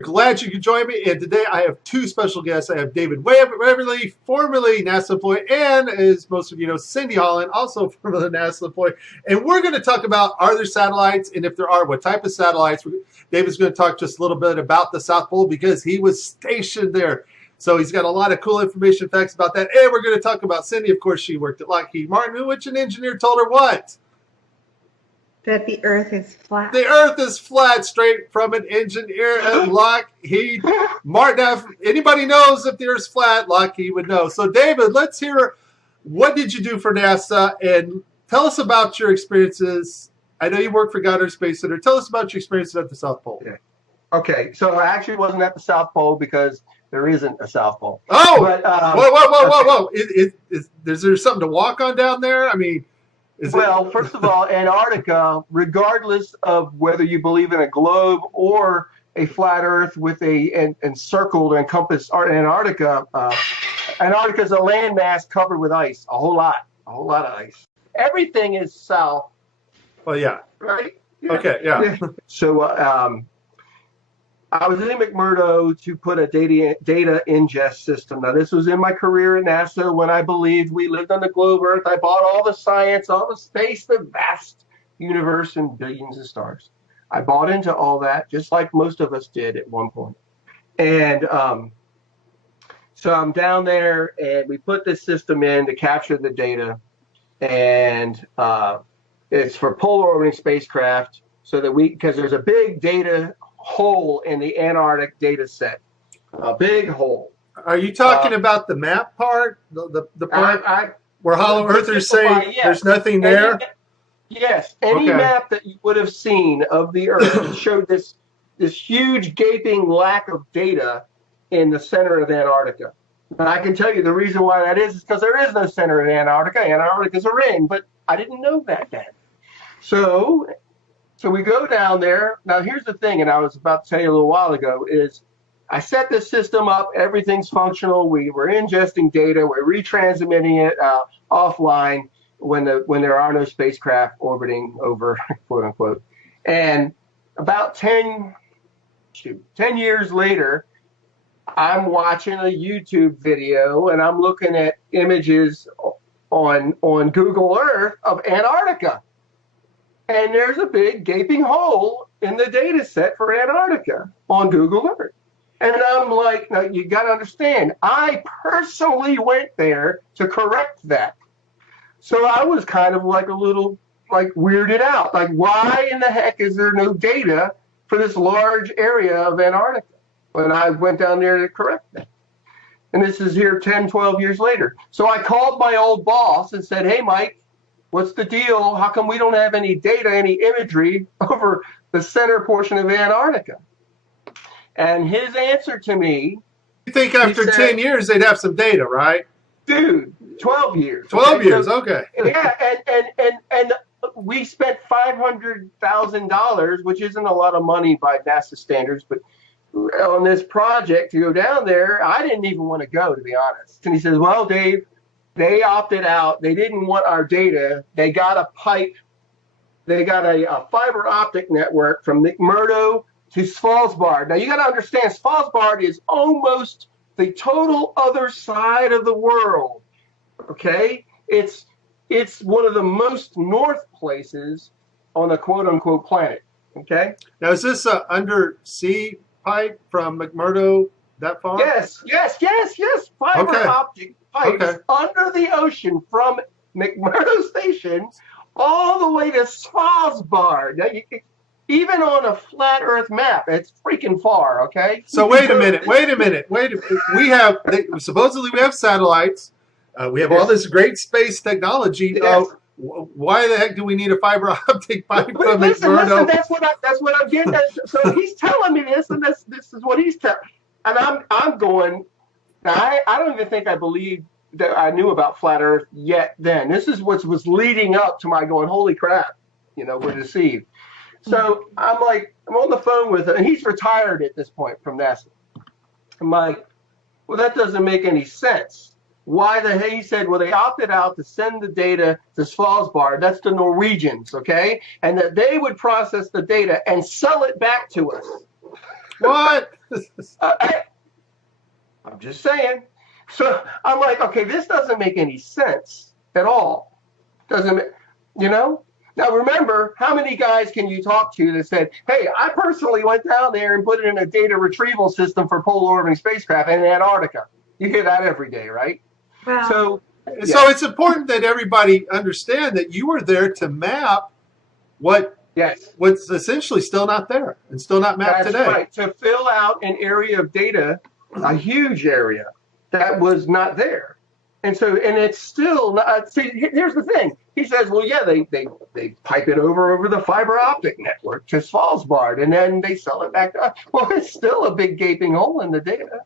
Glad you could join me. And today I have two special guests. I have David Waverly, formerly NASA employee, and as most of you know, Cindy Holland, also formerly NASA employee. And we're going to talk about, are there satellites? And if there are, what type of satellites? David's going to talk just a little bit about the South Pole because he was stationed there. So he's got a lot of cool information, facts about that. And we're going to talk about Cindy. Of course, she worked at Lockheed Martin, which an engineer told her what? That the Earth is flat. The Earth is flat, straight from an engineer at Lockheed Martin. Now, if anybody knows if the Earth's flat, Lockheed would know. So, David, let's hear, what did you do for NASA? And tell us about your experiences. I know you work for Goddard Space Center. Tell us about your experiences at the South Pole. Okay, so I actually wasn't at the South Pole because there isn't a South Pole. Oh, but, whoa. Is there something to walk on down there? I mean... Well, first of all, Antarctica, regardless of whether you believe in a globe or a flat Earth with a encircled or encompassed Antarctica, Antarctica is a landmass covered with ice, a whole lot of ice. Everything is south. Well, yeah. Right? Yeah. Okay, yeah. So I was in McMurdo to put a data ingest system. Now, this was in my career at NASA when I believed we lived on the globe Earth. I bought all the science, all the space, the vast universe, and billions of stars. I bought into all that, just like most of us did at one point. And so I'm down there, and we put this system in to capture the data. And it's for polar orbiting spacecraft, so that because there's a big data hole in the Antarctic data set, a big hole. Are you talking about the map part, the part where Hollow Earthers say there's nothing there? Yes, any map that you would have seen of the Earth showed this huge gaping lack of data in the center of Antarctica. And I can tell you the reason why that is because there is no center in Antarctica. Antarctica is a ring, but I didn't know that then. So we go down there. Now, here's the thing, and I was about to tell you a little while ago, is I set this system up. Everything's functional. We were ingesting data. We're retransmitting it offline when there are no spacecraft orbiting over, quote unquote. And about 10 years later, I'm watching a YouTube video, and I'm looking at images on Google Earth of Antarctica. And there's a big gaping hole in the data set for Antarctica on Google Earth. And I'm like, now you got to understand, I personally went there to correct that. So I was kind of like a little weirded out. Like, why in the heck is there no data for this large area of Antarctica when I went down there to correct that? And this is here 10, 12 years later. So I called my old boss and said, hey, Mike, what's the deal? How come we don't have any data, any imagery over the center portion of Antarctica? And his answer to me... You think after 10 years they'd have some data, right? Dude, 12 years. 12 years, okay. Yeah, and we spent $500,000, which isn't a lot of money by NASA standards, but on this project to go down there, I didn't even want to go, to be honest. And he says, well, Dave, they opted out. They didn't want our data. They got a pipe. They got a fiber optic network from McMurdo to Svalbard. Now, you got to understand, Svalbard is almost the total other side of the world, okay? It's one of the most north places on the quote-unquote planet, okay? Now, is this an undersea pipe from McMurdo that far? Yes. Fiber optic pipes under the ocean from McMurdo Station all the way to Svalbard. Now, even on a flat Earth map, it's freaking far. Okay. So wait a minute. Supposedly we have satellites. We have all this great space technology. Yes. Why the heck do we need a fiber optic pipe from McMurdo? Listen, that's what I'm getting at. So he's telling me this, and this is what he's telling. And I'm going. Now I don't even think I believe that I knew about flat Earth yet. Then this is what was leading up to my going. Holy crap! We're deceived. So I'm on the phone with him, and he's retired at this point from NASA. I'm like, well, that doesn't make any sense. Why the heck? He said, well, they opted out to send the data to Svalbard. That's the Norwegians, okay? And that they would process the data and sell it back to us. What? I'm just saying. So I'm like, okay, this doesn't make any sense at all. Doesn't, you know? Now remember, how many guys can you talk to that said, hey, I personally went down there and put it in a data retrieval system for polar orbiting spacecraft in Antarctica? You hear that every day, right? Wow. So it's important that everybody understand that you were there to map what's essentially still not there and still not mapped today. That's right. To fill out an area of data, a huge area that was not there. And so, and it's still not. See, here's the thing. He says, well, yeah, they pipe it over the fiber optic network to Svalbard, and then they sell it back to us. Well, it's still a big gaping hole in the data.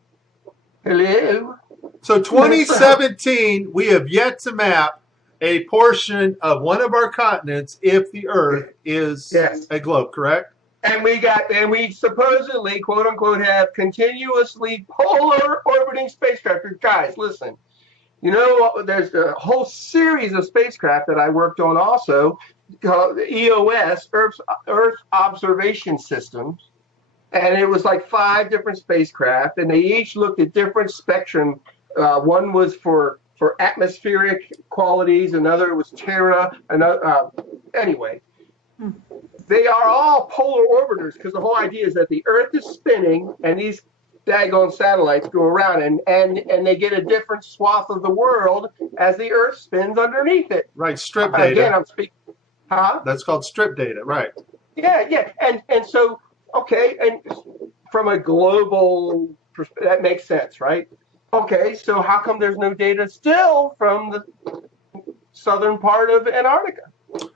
Hello. So 2017, we have yet to map a portion of one of our continents if the Earth is a globe, correct? And we supposedly, quote unquote, have continuously polar orbiting spacecraft. Guys, listen. You know, there's a whole series of spacecraft that I worked on also, called EOS, Earth Observation Systems. And it was like 5 different spacecraft, and they each looked at different spectrum. One was for atmospheric qualities, another was Terra, another, anyway. They are all polar orbiters because the whole idea is that the Earth is spinning and these daggone satellites go around and they get a different swath of the world as the Earth spins underneath it. Right, strip data. Again, I'm speaking. Huh? That's called strip data, right? Yeah. And so, okay, and from a global perspective, that makes sense, right? Okay, so how come there's no data still from the southern part of Antarctica?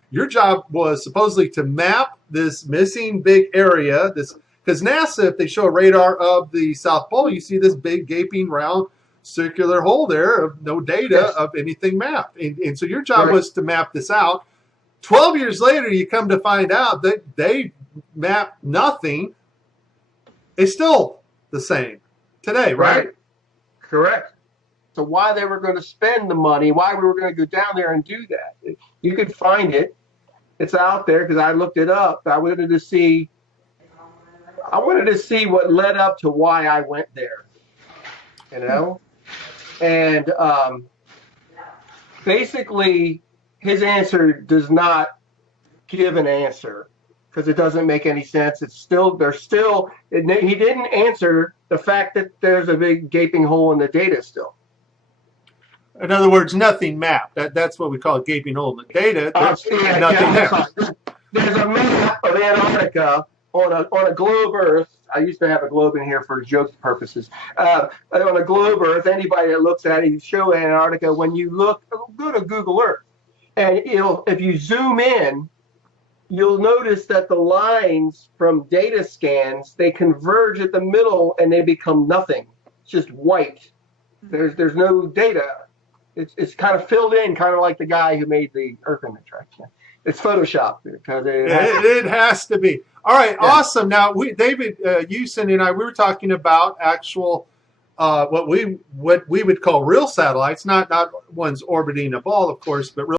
Your job was supposedly to map this missing big area, because NASA, if they show a radar of the South Pole, you see this big gaping round circular hole there of no data of anything mapped. And so your job was to map this out. 12 years later, you come to find out that they mapped nothing. It's still the same today, right? Correct. So why they were going to spend the money, why we were going to go down there and do that. You could find it. It's out there because I looked it up. I wanted to see what led up to why I went there, you know? And basically, his answer does not give an answer because it doesn't make any sense. He didn't answer the fact that there's a big gaping hole in the data still. In other words, nothing mapped. That's what we call a gaping hole in the data. There's nothing there. There's a map of Antarctica on a globe Earth. I used to have a globe in here for joke purposes. On a globe Earth, anybody that looks at it, you show Antarctica. When you look, go to Google Earth, and if you zoom in, you'll notice that the lines from data scans, they converge at the middle and they become nothing. It's just white. There's no data. It's kind of filled in, kind of like the guy who made the Earth image, right? It's Photoshop because it has to be. All right, awesome. Now, David, you, Cindy, and I, we were talking about actual what we would call real satellites, not ones orbiting a ball, of course, but real